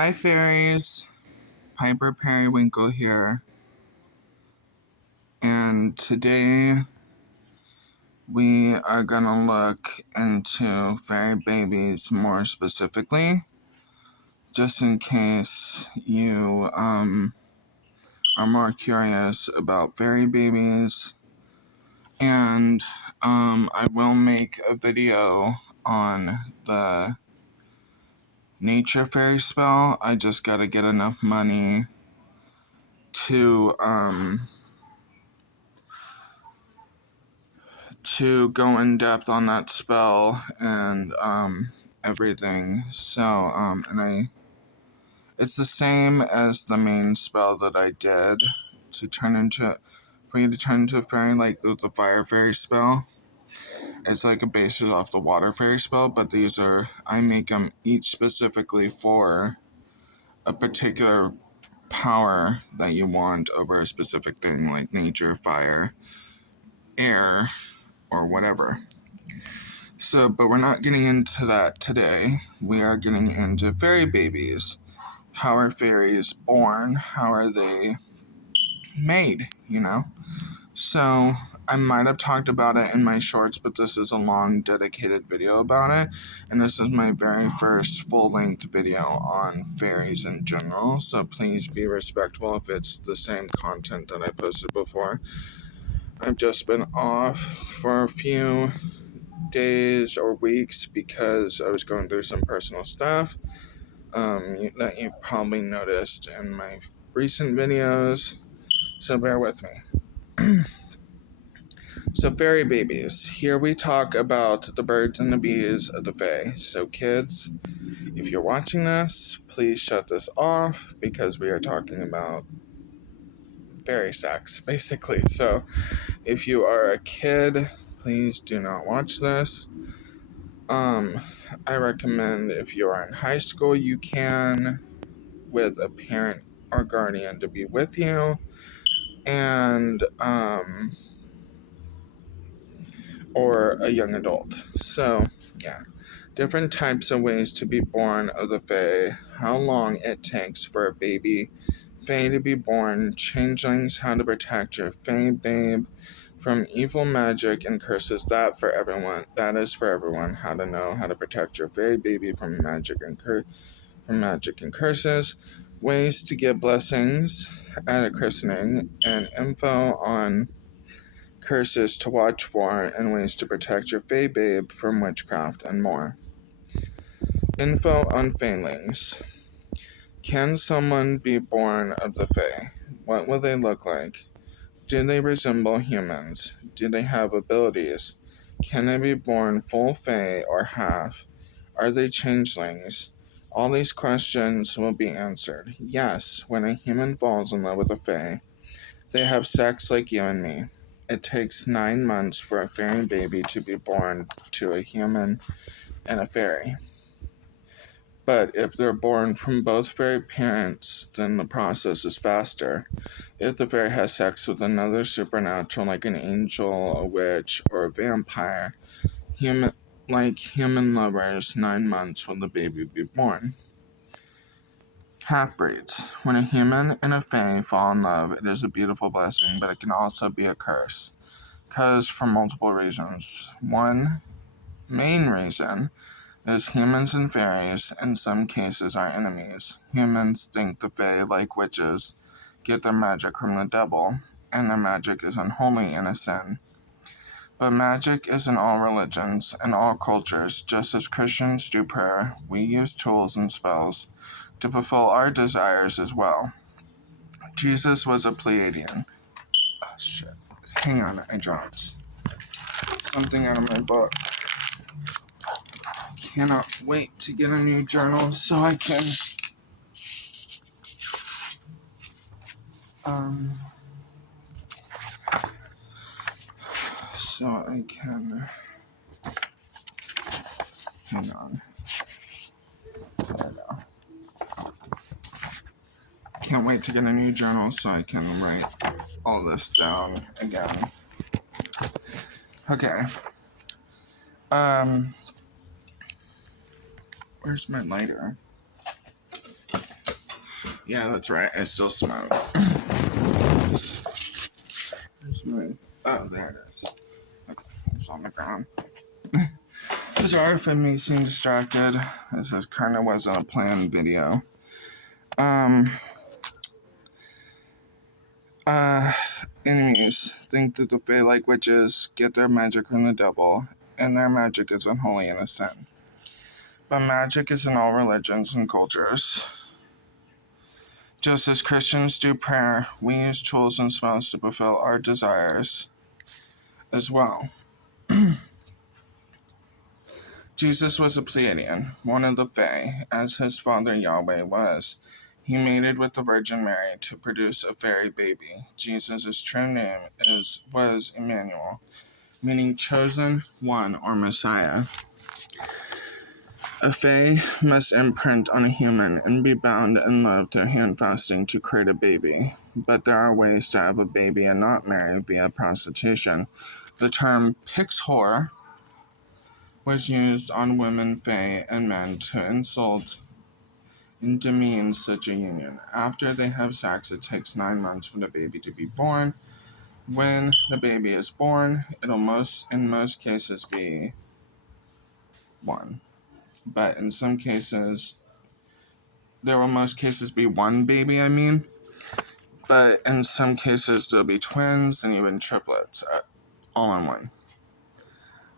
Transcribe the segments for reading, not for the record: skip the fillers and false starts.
Hi fairies, Piper Periwinkle here, and today we are gonna look into fairy babies more specifically, just in case you are more curious about fairy babies, and I will make a video on the nature fairy spell. I just gotta get enough money to go in depth on that spell and everything. So it's the same as the main spell that I did for you to turn into a fairy, like the fire fairy spell. It's like a basis off the water fairy spell, but I make them each specifically for a particular power that you want over a specific thing, like nature, fire, air, or whatever. So, but we're not getting into that today. We are getting into fairy babies. How are fairies born? How are they made, So, I might have talked about it in my shorts, but this is a long, dedicated video about it. And this is my very first full-length video on fairies in general. So please be respectful if it's the same content that I posted before. I've just been off for a few days or weeks because I was going through some personal stuff that you probably noticed in my recent videos, so bear with me. So fairy babies, here we talk about the birds and the bees of the fae. So kids, if you're watching this, please shut this off because we are talking about fairy sex, basically. So if you are a kid, please do not watch this. I recommend if you are in high school, you can, with a parent or guardian to be with you, and, or a young adult. So, yeah. Different types of ways to be born of the fae, how long it takes for a baby fae to be born, changelings, how to protect your fae babe from evil magic and curses. That is for everyone. How to know how to protect your fairy baby from magic and curses. Ways to get blessings at a christening, and info on curses to watch for, and ways to protect your fae babe from witchcraft and more. Info on faelings. Can someone be born of the fae? What will they look like? Do they resemble humans? Do they have abilities? Can they be born full fae or half? Are they changelings? All these questions will be answered. Yes, when a human falls in love with a fae, they have sex like you and me. It takes 9 months for a fairy baby to be born to a human and a fairy. But if they're born from both fairy parents, then the process is faster. If the fairy has sex with another supernatural, like an angel, a witch, or a vampire, human lovers, 9 months will the baby be born. Half-breeds. When a human and a fae fall in love, it is a beautiful blessing, but it can also be a curse. Because for multiple reasons. One main reason is humans and fairies, in some cases, are enemies. Humans think the fae, like witches, get their magic from the devil, and their magic is unholy and a sin. But magic is in all religions and all cultures. Just as Christians do prayer, we use tools and spells to fulfill our desires as well. Jesus was a Pleiadian. Oh, shit. Hang on, I dropped something out of my book. Cannot wait to get a new journal so I can hang on. There we go. Can't wait to get a new journal so I can write all this down again. Okay. Where's my lighter? Yeah, that's right. I still smoke. Where's my... Oh, there it is. It's on the ground. Sorry if I may seem distracted. This kind of wasn't a planned video. Um, uh, Enemies think that the Fae, like witches, get their magic from the devil, and their magic is unholy and a sin. But magic is in all religions and cultures. Just as Christians do prayer, we use tools and spells to fulfill our desires as well. Jesus was a Pleiadian, one of the Fae, as his father Yahweh was. He mated with the Virgin Mary to produce a fairy baby. Jesus' true name was Emmanuel, meaning chosen one or Messiah. A Fae must imprint on a human and be bound in love through handfasting to create a baby. But there are ways to have a baby and not marry via prostitution. The term pixhor was used on women, Fae, and men to insult and demean such a union. After they have sex, it takes 9 months for the baby to be born. When the baby is born, it'll in most cases be one. But in some cases, there will most cases be one baby, but in some cases there'll be twins and even triplets, all in one.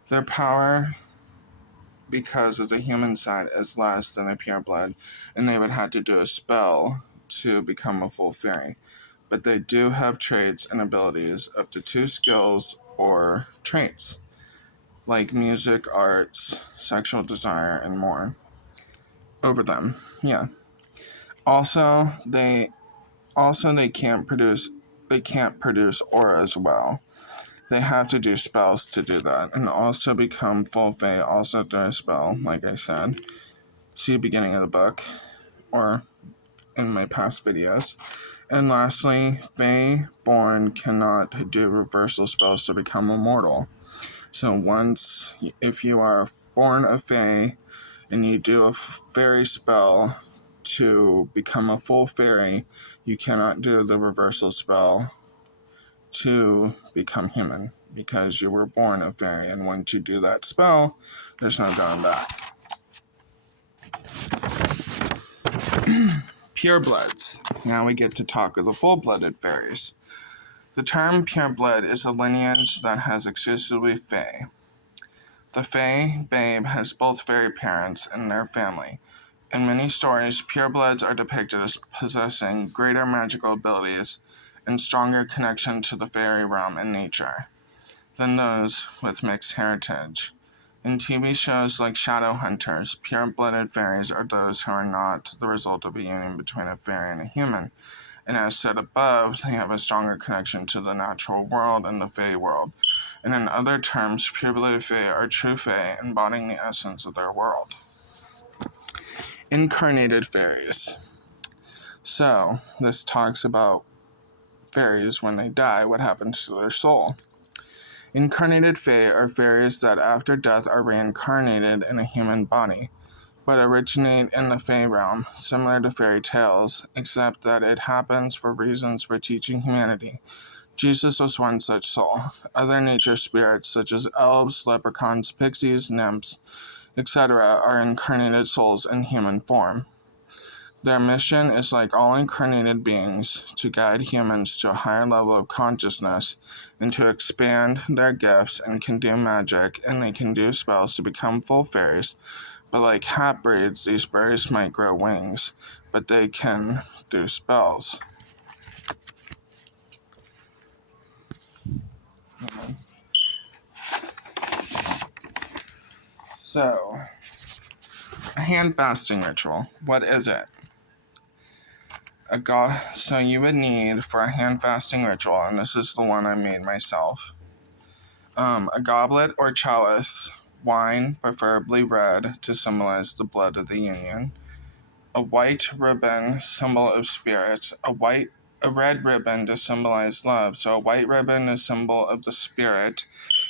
Their power, because of the human side, is less than a pure blood, and they would have to do a spell to become a full fairy. But they do have traits and abilities, up to 2 skills or traits, like music, arts, sexual desire, and more, over them. Yeah. Also, they can't produce auras well. They have to do spells to do that, and also become full Fae also through a spell, like I said. See the beginning of the book, or in my past videos. And lastly, Fae born cannot do reversal spells to become immortal. So if you are born a Fae, and you do a fairy spell to become a full fairy, you cannot do the reversal spell to become human, because you were born a fairy, and once you do that spell, there's no going back. Purebloods. Now we get to talk of the full-blooded fairies. The term pureblood is a lineage that has exclusively Fae. The Fae babe has both fairy parents in their family. In many stories, purebloods are depicted as possessing greater magical abilities and stronger connection to the fairy realm and nature than those with mixed heritage. In TV shows like Shadowhunters, pure-blooded fairies are those who are not the result of a union between a fairy and a human, and as said above, they have a stronger connection to the natural world and the Fae world. And in other terms, pure-blooded Fae are true Fae, embodying the essence of their world. Incarnated fairies. So, this talks about fairies when they die, what happens to their soul. Incarnated Fae are fairies that after death are reincarnated in a human body, but originate in the Fae realm, similar to fairy tales, except that it happens for reasons for teaching humanity. Jesus was one such soul. Other nature spirits, such as elves, leprechauns, pixies, nymphs, etc., are incarnated souls in human form. Their mission is, like all incarnated beings, to guide humans to a higher level of consciousness and to expand their gifts, and can do magic, and they can do spells to become full fairies. But like half-breeds, these fairies might grow wings, but they can do spells. So, a hand fasting ritual. What is it? So you would need, for a hand fasting ritual, and this is the one I made myself, a goblet or chalice, wine, preferably red, to symbolize the blood of the union, a white ribbon, symbol of spirit, a red ribbon to symbolize love. So a white ribbon is symbol of the spirit,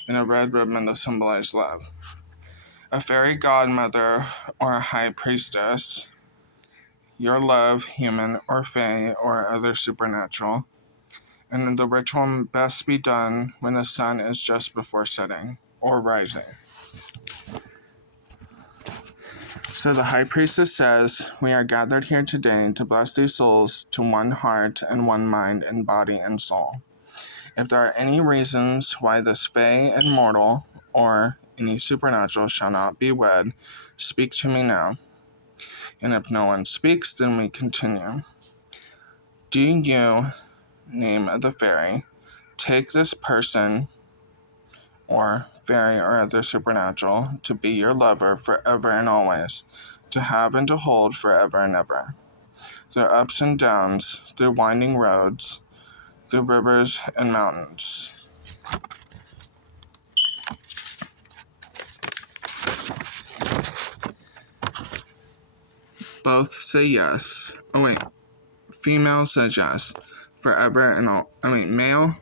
and a red ribbon to symbolize love. A fairy godmother or a high priestess. your love, human or fae or other supernatural, and the ritual may best be done when the sun is just before setting or rising. So the high priestess says, "We are gathered here today to bless these souls to one heart and one mind and body and soul. If there are any reasons why this fae and mortal or any supernatural shall not be wed, speak to me now. And if no one speaks, then we continue. Do you, name of the fairy, take this person or fairy or other supernatural to be your lover forever and always, to have and to hold forever and ever, through ups and downs, through winding roads, through rivers and mountains." Both say yes. Oh wait, female says yes. Forever and all. Male.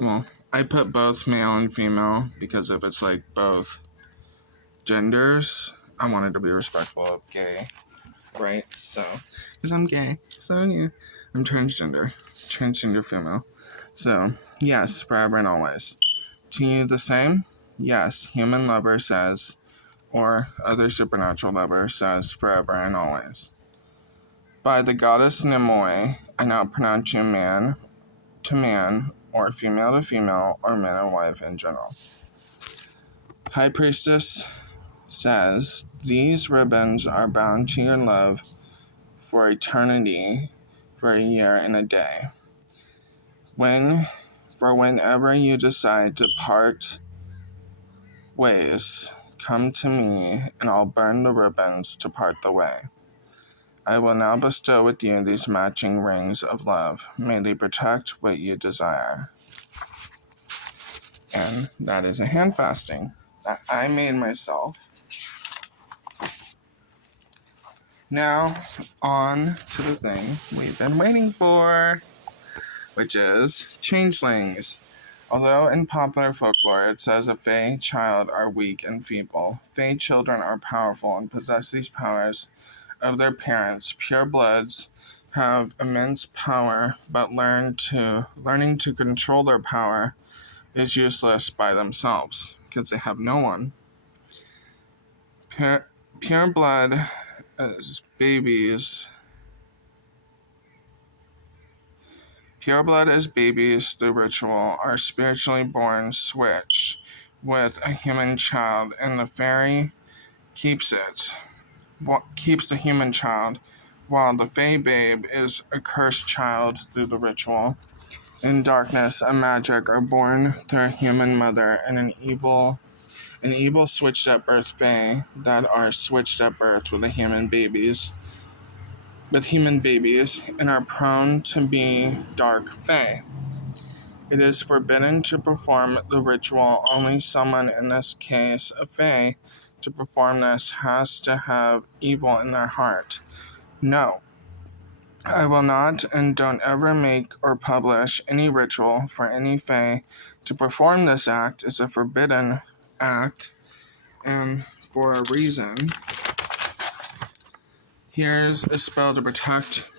Well, I put both male and female because if it's like both genders, I wanted to be respectful of gay, right? So, because I'm gay, so yeah, I'm transgender female. So, yes, forever and always. To you the same? Yes, human lover says, or other supernatural lover says, forever and always. By the goddess Nimue, I now pronounce you man to man, or female to female, or man and wife in general. High priestess says, "These ribbons are bound to your love for eternity, for a year and a day. Whenever you decide to part ways, come to me and I'll burn the ribbons to part the way. I will now bestow with you these matching rings of love. May they protect what you desire." And that is a hand fasting that I made myself. Now, on to the thing we've been waiting for, which is changelings. Although in popular folklore it says a fae child are weak and feeble, fae children are powerful and possess these powers of their parents. Pure bloods have immense power, but learning to control their power is useless by themselves because they have no one. Pure blood as babies. Pure blood as babies through ritual are spiritually born switched with a human child, and the fairy keeps the human child, while the fae babe is a cursed child through the ritual. In darkness and magic are born through a human mother and an evil switched at birth fae that are switched at birth with human babies and are prone to be dark fae. It is forbidden to perform the ritual. Only someone, in this case a fae, to perform this has to have evil in their heart. No, I will not, and don't ever make or publish any ritual for any fae. To perform this act is a forbidden act, and for a reason. Here's a spell to protect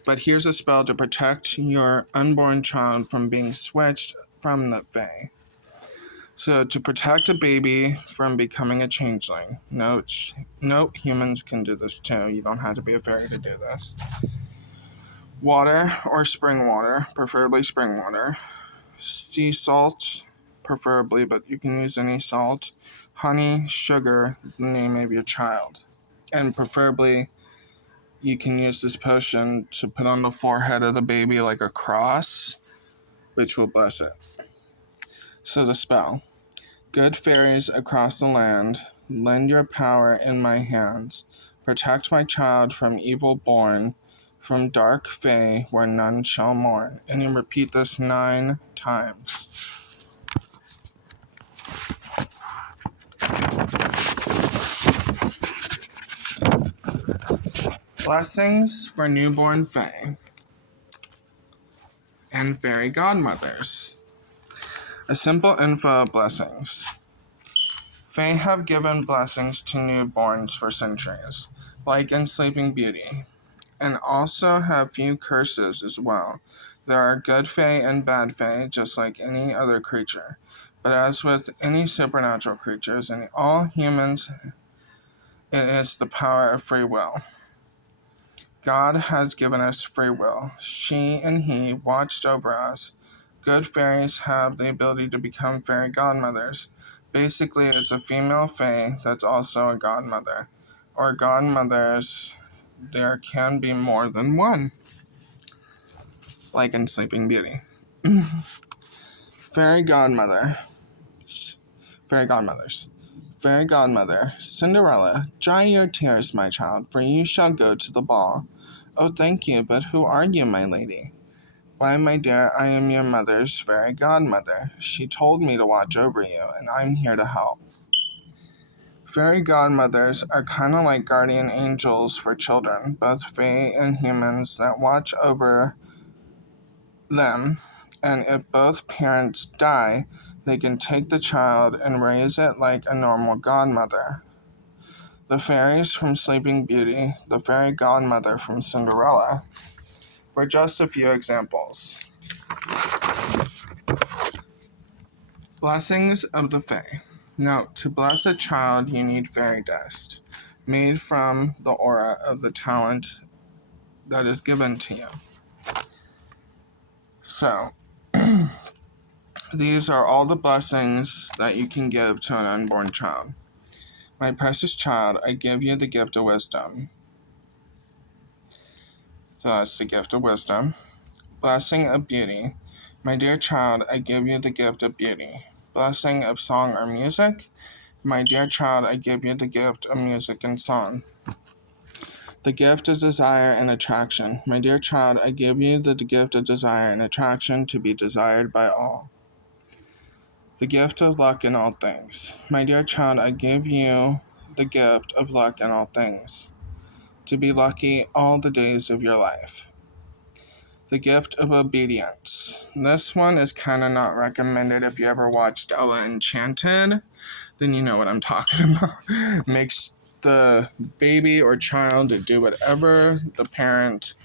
your unborn child from being switched from the fae. So to protect a baby from becoming a changeling. Note, humans can do this too. You don't have to be a fairy to do this. Water or spring water, preferably spring water. Sea salt, preferably, but you can use any salt. Honey, sugar, the name of your child. And preferably, you can use this potion to put on the forehead of the baby like a cross, which will bless it. So the spell. Good fairies across the land, lend your power in my hands. Protect my child from evil born, from dark fae where none shall mourn. And you repeat this 9 times. Blessings for newborn fae and fairy godmothers. A simple info of blessings. Fae have given blessings to newborns for centuries. like in Sleeping Beauty, and also have few curses as well. There are good fae and bad fae, just like any other creature. But as with any supernatural creatures, and all humans, it is the power of free will. God has given us free will. She and he watched over us. Good fairies have the ability to become fairy godmothers. Basically, it's a female fae that's also a godmother. Or godmothers, there can be more than one, like in Sleeping Beauty. Fairy godmother. Fairy godmothers. Fairy godmother. Cinderella, dry your tears, my child, for you shall go to the ball. Oh, thank you, but who are you, my lady? Why, my dear, I am your mother's fairy godmother. She told me to watch over you, and I'm here to help. Fairy godmothers are kind of like guardian angels for children, both fae and humans, that watch over them, and if both parents die, they can take the child and raise it like a normal godmother. The fairies from Sleeping Beauty, the fairy godmother from Cinderella, were just a few examples. Blessings of the Fae. Note, to bless a child you need fairy dust, made from the aura of the talent that is given to you. So, these are all the blessings that you can give to an unborn child. My precious child, I give you the gift of wisdom. So that's the gift of wisdom. Blessing of beauty. My dear child, I give you the gift of beauty. Blessing of song or music. My dear child, I give you the gift of music and song. The gift of desire and attraction. My dear child, I give you the gift of desire and attraction to be desired by all. The gift of luck in all things. My dear child, I give you the gift of luck in all things, to be lucky all the days of your life. The gift of obedience. This one is kind of not recommended. If you ever watched Ella Enchanted, then you know what I'm talking about. Makes the baby or child to do whatever the parent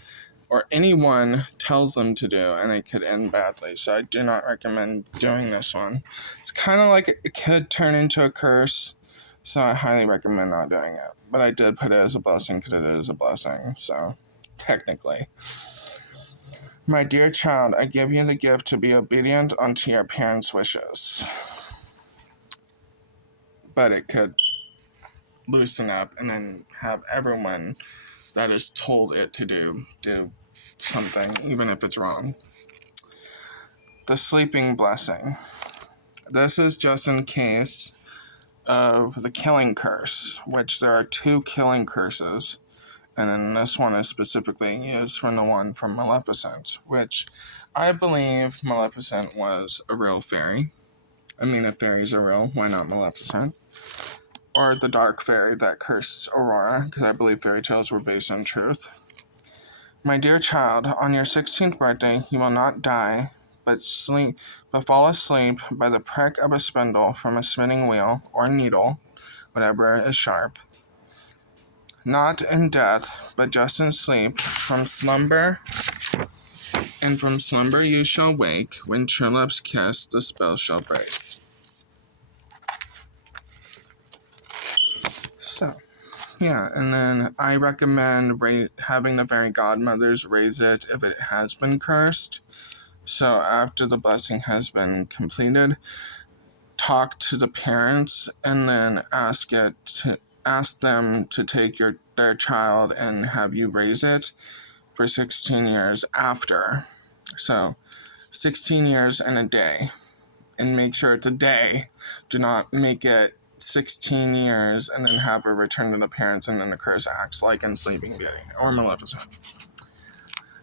or anyone tells them to do, and it could end badly. So I do not recommend doing this one. It's kind of like it could turn into a curse, so I highly recommend not doing it. But I did put it as a blessing because it is a blessing, so technically. My dear child, I give you the gift to be obedient unto your parents' wishes. But it could loosen up and then have everyone that is told it to do something, even if it's wrong. The sleeping blessing. This is just in case of the killing curse, which there are 2 killing curses, and then this one is specifically used from the one from Maleficent, which I believe Maleficent was a real fairy. I mean, if fairies are real, why not Maleficent? Or the dark fairy that cursed Aurora, because I believe fairy tales were based on truth. My dear child, on your 16th birthday, you will not die, but fall asleep by the prick of a spindle from a spinning wheel or needle, whatever is sharp. Not in death, but just in sleep, from slumber, and from slumber you shall wake. When true lips kiss, the spell shall break. So, yeah, and then I recommend having the fairy godmothers raise it if it has been cursed. So after the blessing has been completed, talk to the parents and then ask them to take their child and have you raise it for 16 years after. So 16 years and a day. And make sure it's a day. Do not make it 16 years and then have her return to the parents and then the curse acts like in Sleeping Beauty or Maleficent.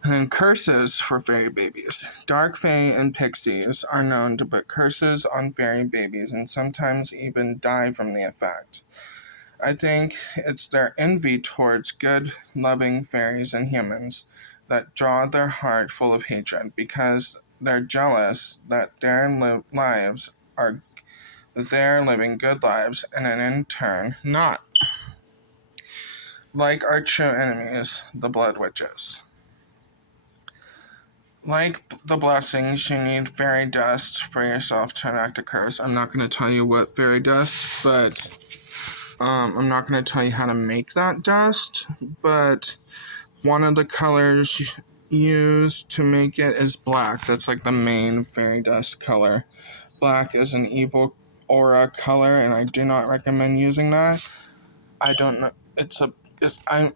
And then curses for fairy babies. Dark fae and pixies are known to put curses on fairy babies and sometimes even die from the effect. I think it's their envy towards good, loving fairies and humans that draw their heart full of hatred because they're jealous that they're living good lives and then in turn not. like our true enemies, the blood witches. Like the blessings, you need fairy dust for yourself to enact a curse. I'm not going to tell you what fairy dust, but I'm not going to tell you how to make that dust, but one of the colors used to make it is black. That's like the main fairy dust color. Black is an evil aura color, and I do not recommend using that. I don't know.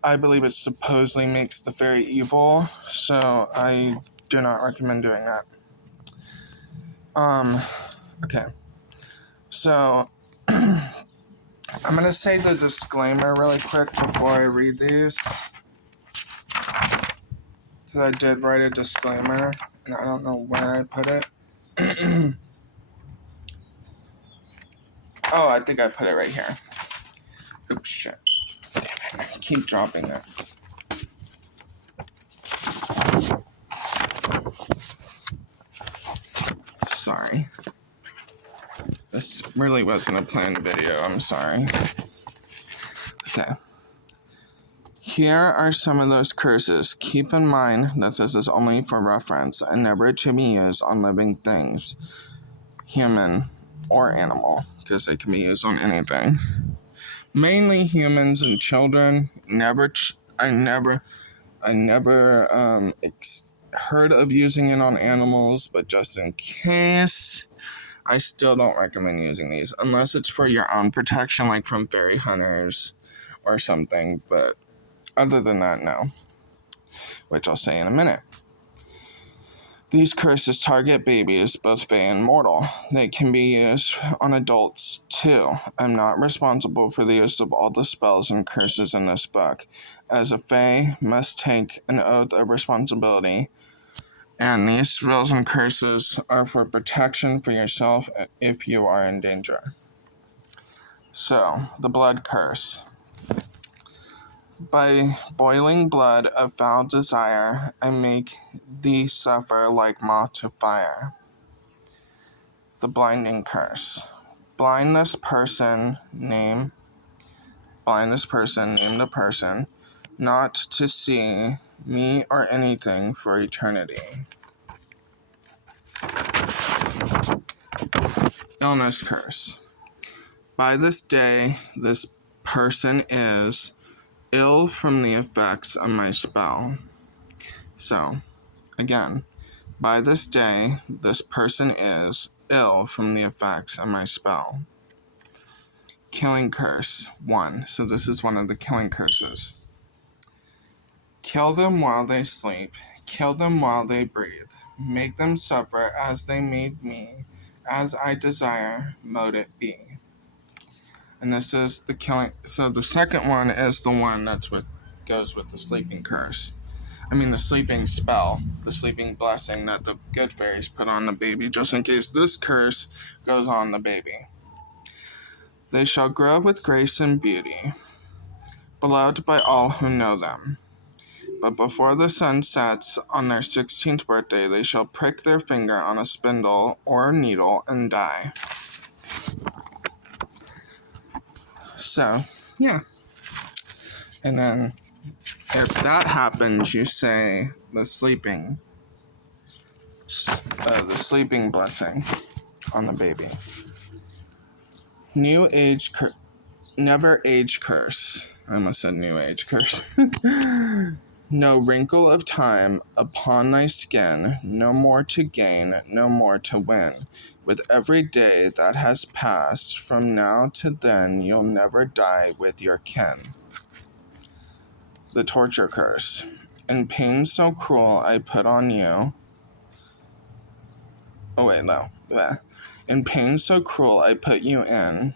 I believe it supposedly makes the fairy evil, so I do not recommend doing that. Okay. So, I'm going to say the disclaimer really quick before I read these. Because I did write a disclaimer, and I don't know where I put it. Oh, I think I put it right here. Oops, shit. Damn it, I keep dropping it. Sorry. This really wasn't a planned video, I'm sorry. Okay. Here are some of those curses. Keep in mind that this is only for reference and never to be used on living things, human or animal, because they can be used on anything. Mainly humans and children. I never heard of using it on animals, but just in case, I still don't recommend using these unless it's for your own protection, like from fairy hunters or something. But other than that, no. Which I'll say in a minute. These curses target babies, both fae and mortal. They can be used on adults too. I'm not responsible for the use of all the spells and curses in this book, as a fae must take an oath of responsibility, and these spells and curses are for protection for yourself if you are in danger. So, the blood curse. By boiling blood of foul desire, I make thee suffer like moth to fire. The blinding curse. Blind this person, name the person, not to see me or anything for eternity. Illness curse. By this day, this person is ill from the effects of my spell. So, again, by this day, this person is ill from the effects of my spell. Killing curse 1. So this is one of the killing curses. Kill them while they sleep. Kill them while they breathe. Make them suffer as they made me. As I desire, mote it be. And this is the killing. So the second one is the one that's what goes with the sleeping curse. The sleeping spell, the sleeping blessing that the good fairies put on the baby, just in case this curse goes on the baby. They shall grow with grace and beauty, beloved by all who know them. But before the sun sets on their 16th birthday, they shall prick their finger on a spindle or a needle and die. So, yeah. And then, if that happens, you say the sleeping blessing on the baby. Never age curse. I almost said new age curse. No wrinkle of time upon thy skin, no more to gain, no more to win. With every day that has passed, from now to then, you'll never die with your kin. The torture curse. In pain so cruel I put on you. Oh wait, no. Bleh. In pain so cruel I put you in,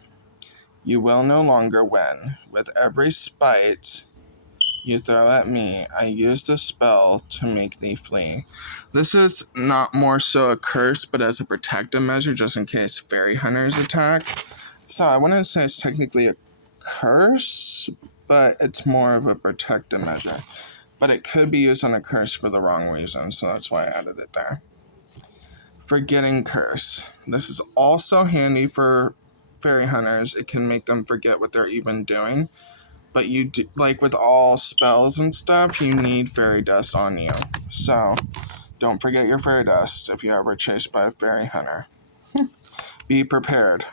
you will no longer win. With every spite you throw at me, I use the spell to make thee flee. This is not more so a curse, but as a protective measure, just in case fairy hunters attack. So I wouldn't say it's technically a curse, but it's more of a protective measure. But it could be used on a curse for the wrong reason, so that's why I added it there. Forgetting curse. This is also handy for fairy hunters. It can make them forget what they're even doing. But you do, like with all spells and stuff, you need fairy dust on you. So don't forget your fairy dust if you're ever chased by a fairy hunter. Be prepared.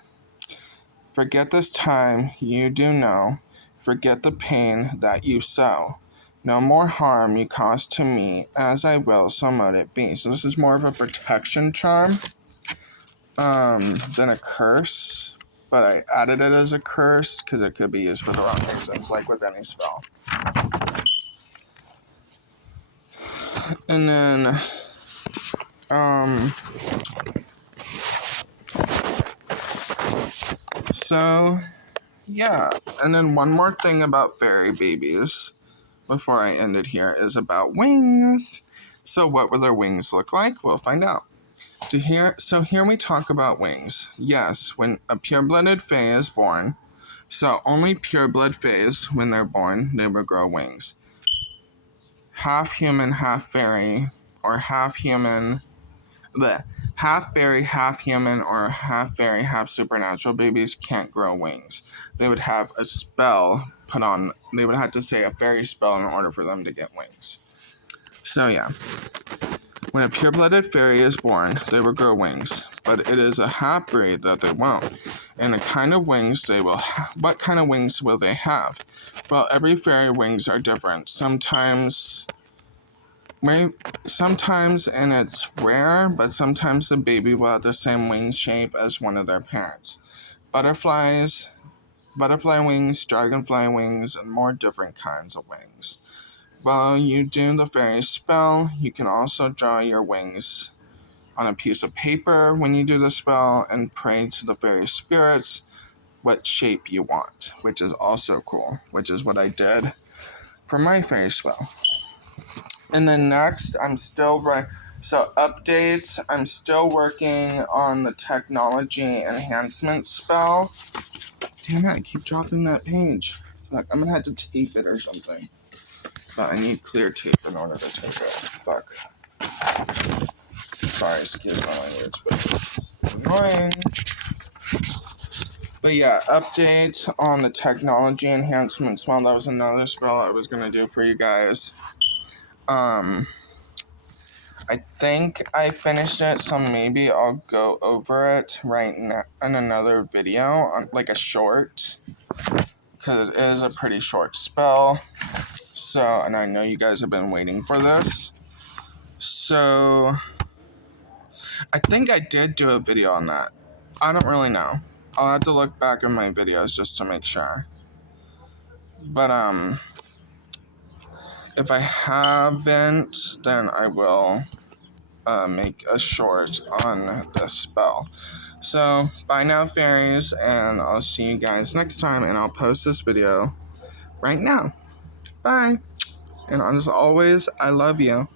Forget this time you do know. Forget the pain that you sow. No more harm you cause to me, as I will, so mote it be. So this is more of a protection charm than a curse. But I added it as a curse because it could be used for the wrong reasons, like with any spell. And then, so, yeah. And then one more thing about fairy babies before I end it here is about wings. So what will their wings look like? We'll find out. So here we talk about wings. Yes, when a pure-blooded fae is born, so only pure-blood faes, when they're born, they will grow wings. Half human, half fairy, or half human, half fairy, half human, or half fairy, half supernatural babies can't grow wings. They would have a spell put on, they would have to say a fairy spell in order for them to get wings. So yeah. When a pure-blooded fairy is born, they will grow wings, but it is a half-breed that they won't. And what kind of wings will they have? Well, every fairy wings are different. Sometimes, and it's rare, but sometimes the baby will have the same wing shape as one of their parents. Butterfly wings, dragonfly wings, and more different kinds of wings. While you do the fairy spell, you can also draw your wings on a piece of paper when you do the spell and pray to the fairy spirits what shape you want, which is also cool, which is what I did for my fairy spell. And then next, updates, I'm still working on the technology enhancement spell. Damn it, I keep dropping that page. Like, I'm gonna have to tape it or something. But I need clear tape in order to tape it. Fuck. Sorry, excuse my language, but it's annoying. But yeah, update on the technology enhancement spell. That was another spell I was gonna do for you guys. I think I finished it, so maybe I'll go over it right now in another video, on like a short, because it is a pretty short spell. So, and I know you guys have been waiting for this. So, I think I did do a video on that. I don't really know. I'll have to look back in my videos just to make sure. But, if I haven't, then I will make a short on this spell. So, bye now, fairies, and I'll see you guys next time, and I'll post this video right now. Bye. And as always, I love you.